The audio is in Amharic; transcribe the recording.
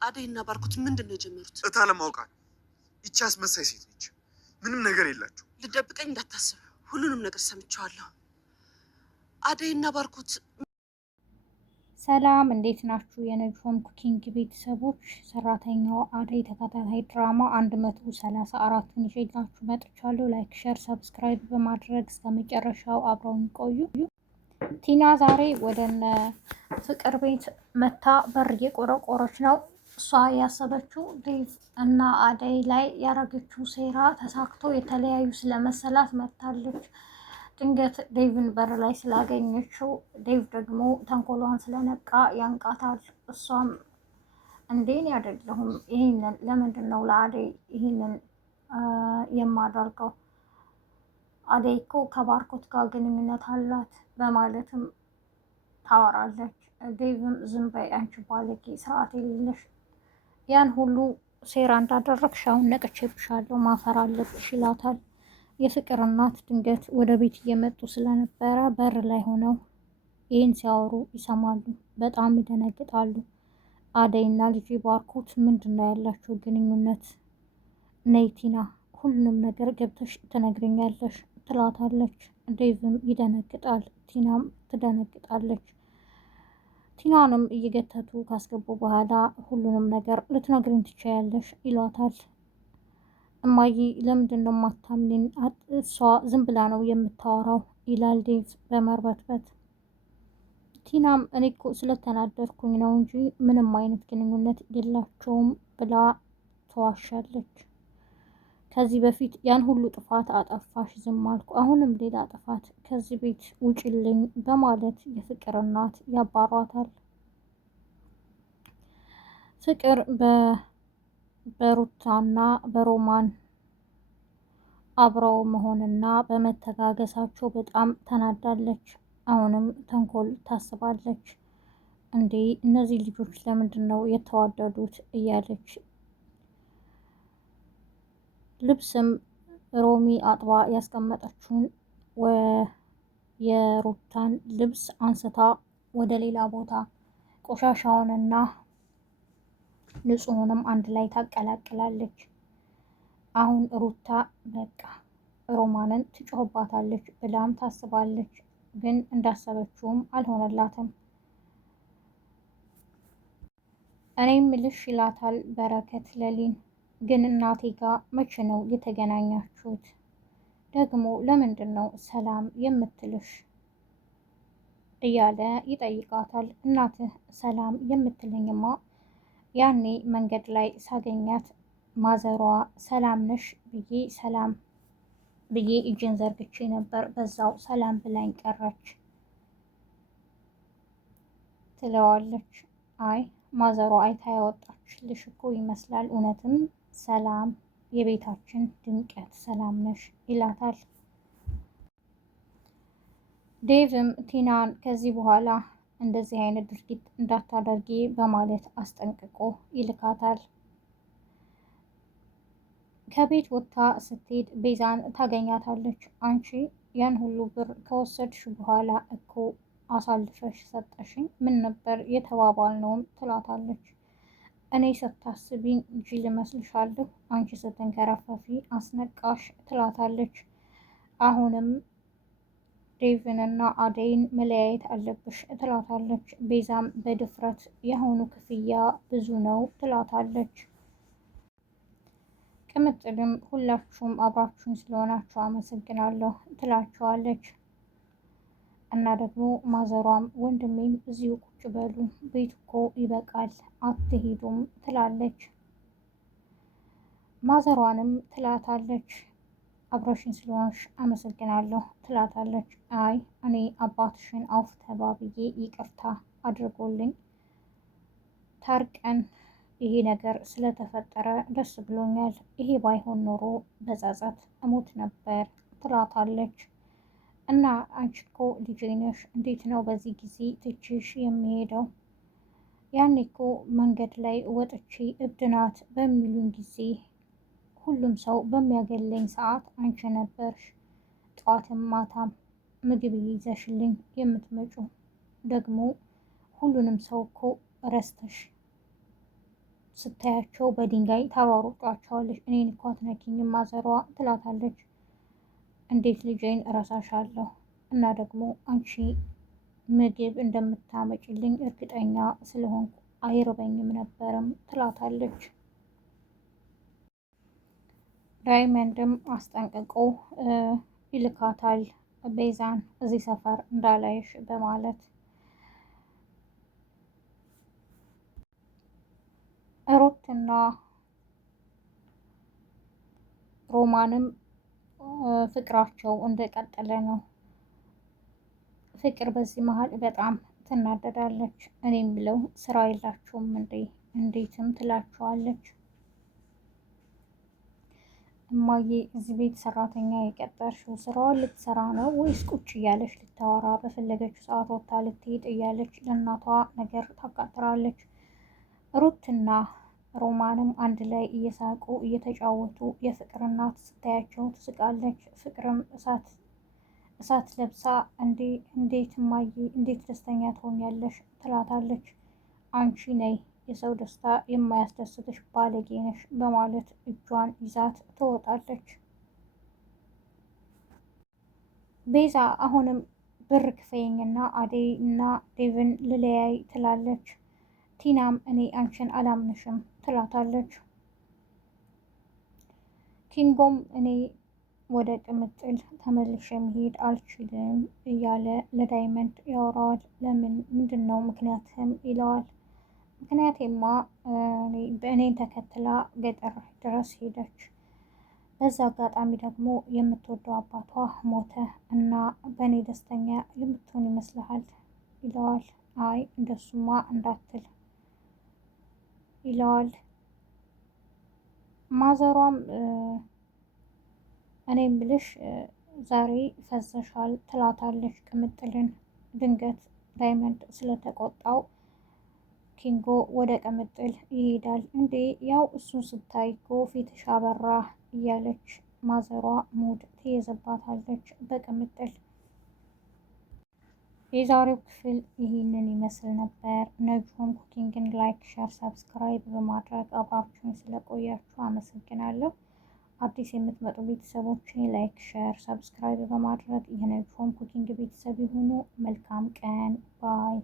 አደይና ባርኮት ምንድን ነው የጀመሩት? እታለማውቃት ይቺ አስመሳይ ሴት ነች። ምንም ነገር የላቸው። ልደብቀኝ እንዳታስብ፣ ሁሉንም ነገር ሰምቼዋለሁ። አደይና ባርኮት። ሰላም እንዴት ናችሁ? የነጅሆም ኩኪንግ ቤተሰቦች፣ ሰራተኛው አደይ ተከታታይ ድራማ 134ን ይዤላችሁ መጥቻለሁ። ላይክ፣ ሼር፣ ሰብስክራይብ በማድረግ እስከ መጨረሻው አብረውን ቆዩ። ቲና ዛሬ ወደነ ፍቅር ቤት መታ በር እየቆረቆረች ነው። እሷ ያሰበችው ዴቭ እና አደይ ላይ ያረገችው ሴራ ተሳክቶ የተለያዩ ስለመሰላት መታለች። ድንገት ዴቭን በር ላይ ስላገኘችው ዴቭ ደግሞ ተንኮሏን ስለነቃ ያንቃታል። እሷም እንዴን አይደለሁም፣ ይህንን ለምንድን ነው ለአደይ ይህንን የማደርገው? አደይ እኮ ከባርኮት ጋር ግንኙነት አላት በማለትም ታወራለች። ዴቭም ዝም በይ አንቺ ባለጌ፣ ስርዓት የሌለሽ፣ ያን ሁሉ ሴራ እንዳደረግሽ አሁን ነቅቼብሻለሁ፣ ማፈር አለብሽ ይላታል። የፍቅር እናት ድንገት ወደ ቤት እየመጡ ስለነበረ በር ላይ ሆነው ይህን ሲያወሩ ይሰማሉ። በጣም ይደነግጣሉ። አደይና ልጅ ባርኮት ምንድን ነው ያላቸው ግንኙነት? ነይ ቲና፣ ሁሉንም ነገር ገብተሽ ትነግረኛለሽ ትላታለች። ዴቭም ይደነግጣል፣ ቲናም ትደነግጣለች። ቲናንም እየገተቱ ካስገቡ በኋላ ሁሉንም ነገር ልትነግሪኝ ትችያለሽ ይሏታል። እማዬ ለምንድን ነው የማታምኒኝ? እሷ ዝም ብላ ነው የምታወራው ይላል ዴቭ በመርበትበት። ቲናም እኔ እኮ ስለተናደድኩኝ ነው እንጂ ምንም አይነት ግንኙነት የላቸውም ብላ ተዋሻለች። ከዚህ በፊት ያን ሁሉ ጥፋት አጠፋሽ፣ ዝም አልኩ፣ አሁንም ሌላ ጥፋት፣ ከዚህ ቤት ውጭልኝ በማለት የፍቅር እናት ያባሯታል። ፍቅር በሩታና በሮማን አብረው መሆንና በመተጋገሳቸው በጣም ተናዳለች። አሁንም ተንኮል ታስባለች። እንዴ እነዚህ ልጆች ለምንድን ነው የተዋደዱት እያለች ልብስም ሮሚ አጥባ ያስቀመጠችውን የሩታን ልብስ አንስታ ወደ ሌላ ቦታ ቆሻሻውንና ንጹሑንም አንድ ላይ ታቀላቅላለች። አሁን ሩታ በቃ ሮማንን ትጮህባታለች ብላም ታስባለች። ግን እንዳሰበችውም አልሆነላትም። እኔም ምልሽ ይላታል በረከት ለሊን። ግን እናቴ ጋር መቼ ነው የተገናኛችሁት? ደግሞ ለምንድን ነው ሰላም የምትልሽ? እያለ ይጠይቃታል። እናትህ ሰላም የምትለኝማ ያኔ መንገድ ላይ ሳገኛት ማዘሯ ሰላም ነሽ ብዬ ሰላም ብዬ እጄን ዘርግቼ ነበር፣ በዛው ሰላም ብላኝ ቀረች ትለዋለች። አይ ማዘሯ አይታ ያወጣችልሽ እኮ ይመስላል፣ እውነትም ሰላም የቤታችን ድምቀት ሰላም ነሽ ይላታል። ዴቭም ቲናን ከዚህ በኋላ እንደዚህ አይነት ድርጊት እንዳታደርጊ በማለት አስጠንቅቆ ይልካታል። ከቤት ወጥታ ስትሄድ ቤዛን ታገኛታለች። አንቺ ያን ሁሉ ብር ከወሰድሽ በኋላ እኮ አሳልፈሽ ሰጠሽኝ፣ ምን ነበር የተባባልነውም ትላታለች። እኔ ስታስቢኝ ጅል እመስልሻለሁ? አንቺ ስትንከረፈፊ አስነቃሽ ትላታለች። አሁንም ዴቭንና አደይን መለያየት አለብሽ ትላታለች። ቤዛም በድፍረት የአሁኑ ክፍያ ብዙ ነው ትላታለች። ቅምጥልም ሁላችሁም አብራችሁን ስለሆናችሁ አመሰግናለሁ ትላቸዋለች። እና ደግሞ ማዘሯም ወንድሜም እዚሁ ቁጭ በሉ፣ ቤት እኮ ይበቃል፣ አትሄዱም ትላለች። ማዘሯንም ትላታለች አብረሽን ስለሆንሽ አመሰግናለሁ ትላታለች። አይ እኔ አባትሽን አውፍ ተባብዬ ይቅርታ አድርጎልኝ ታርቀን ይሄ ነገር ስለተፈጠረ ደስ ብሎኛል፣ ይሄ ባይሆን ኖሮ በጸጸት እሞት ነበር ትላታለች። እና አንቺ እኮ ልጄ ነሽ፣ እንዴት ነው በዚህ ጊዜ ትችሽ የሚሄደው? ያኔ እኮ መንገድ ላይ ወጥቼ እብድ ናት በሚሉን ጊዜ ሁሉም ሰው በሚያገለኝ ሰዓት አንቺ ነበርሽ ጠዋትም ማታም ምግብ ይዘሽልኝ የምትመጪው። ደግሞ ሁሉንም ሰው እኮ ረስተሽ ስታያቸው በድንጋይ ታሯሩጧቸዋለች። እኔን እኮ አትነኪኝም ማዘሯ ትላታለች። እንዴት ልጄን እረሳሻለሁ? እና ደግሞ አንቺ ምግብ እንደምታመጭልኝ እርግጠኛ ስለሆንኩ አይርበኝም ነበርም ትላታለች። ዳይመንድም አስጠንቅቆ ይልካታል ቤዛን እዚህ ሰፈር እንዳላይሽ በማለት ሩትና ሮማንም ፍቅራቸው እንደቀጠለ ነው። ፍቅር በዚህ መሀል በጣም ትናደዳለች። እኔም ብለው ስራ የላችሁም እንዴ? እንዴትም ትላቸዋለች። እማዬ እዚህ ቤት ሰራተኛ የቀጠርሽው ስራዋን ልትሰራ ነው ወይስ ቁጭ እያለች ልታወራ በፈለገችው ሰዓት ወጥታ ልትሄድ እያለች ለእናቷ ነገር ታቃጥራለች። ሩትና ሮማንም አንድ ላይ እየሳቁ እየተጫወቱ የፍቅር እናት ስታያቸው ትስቃለች። ፍቅርም እሳት ለብሳ እንዴት እማዬ እንዴት ደስተኛ ትሆኛለሽ? ትላታለች። አንቺ ነይ የሰው ደስታ የማያስደስትሽ ባለጌ ነሽ በማለት እጇን ይዛት ትወጣለች። ቤዛ አሁንም ብር ክፈይኝና አደይ እና ዴቭን ልለያይ ትላለች። ቲናም እኔ አንቺን አላምንሽም ትላታለች። ኪንጎም እኔ ወደ ቅምጥል ተመልሼ መሄድ አልችልም እያለ ለዳይመንድ ያወራዋል። ለምን ምንድን ነው ምክንያትም ይለዋል። ምክንያቴማ በእኔን ተከትላ ገጠር ድረስ ሄደች። በዛ አጋጣሚ ደግሞ የምትወደው አባቷ ሞተ እና በእኔ ደስተኛ የምትሆን ይመስልሃል? ይለዋል። አይ እንደሱማ እንዳትል ይለዋል። ማዘሯም እኔም ብልሽ ዛሬ ፈዘሻል ትላታለች ቅምጥልን። ድንገት ዳይመንድ ስለተቆጣው ኪንጎ ወደ ቅምጥል ይሄዳል። እንዴ ያው እሱን ስታይ እኮ ፊትሽ አበራ እያለች ማዘሯ ሙድ ትይዝባታለች በቅምጥል። የዛሬው ክፍል ይህንን ይመስል ነበር። ነጅሆም ኩኪንግን ላይክ፣ ሸር፣ ሰብስክራይብ በማድረግ አብራችሁን ስለቆያችሁ አመሰግናለሁ። አዲስ የምትመጡ ቤተሰቦች ላይክ፣ ሸር፣ ሰብስክራይብ በማድረግ የነጅሆም ኩኪንግ ቤተሰብ የሆኑ መልካም ቀን ባይ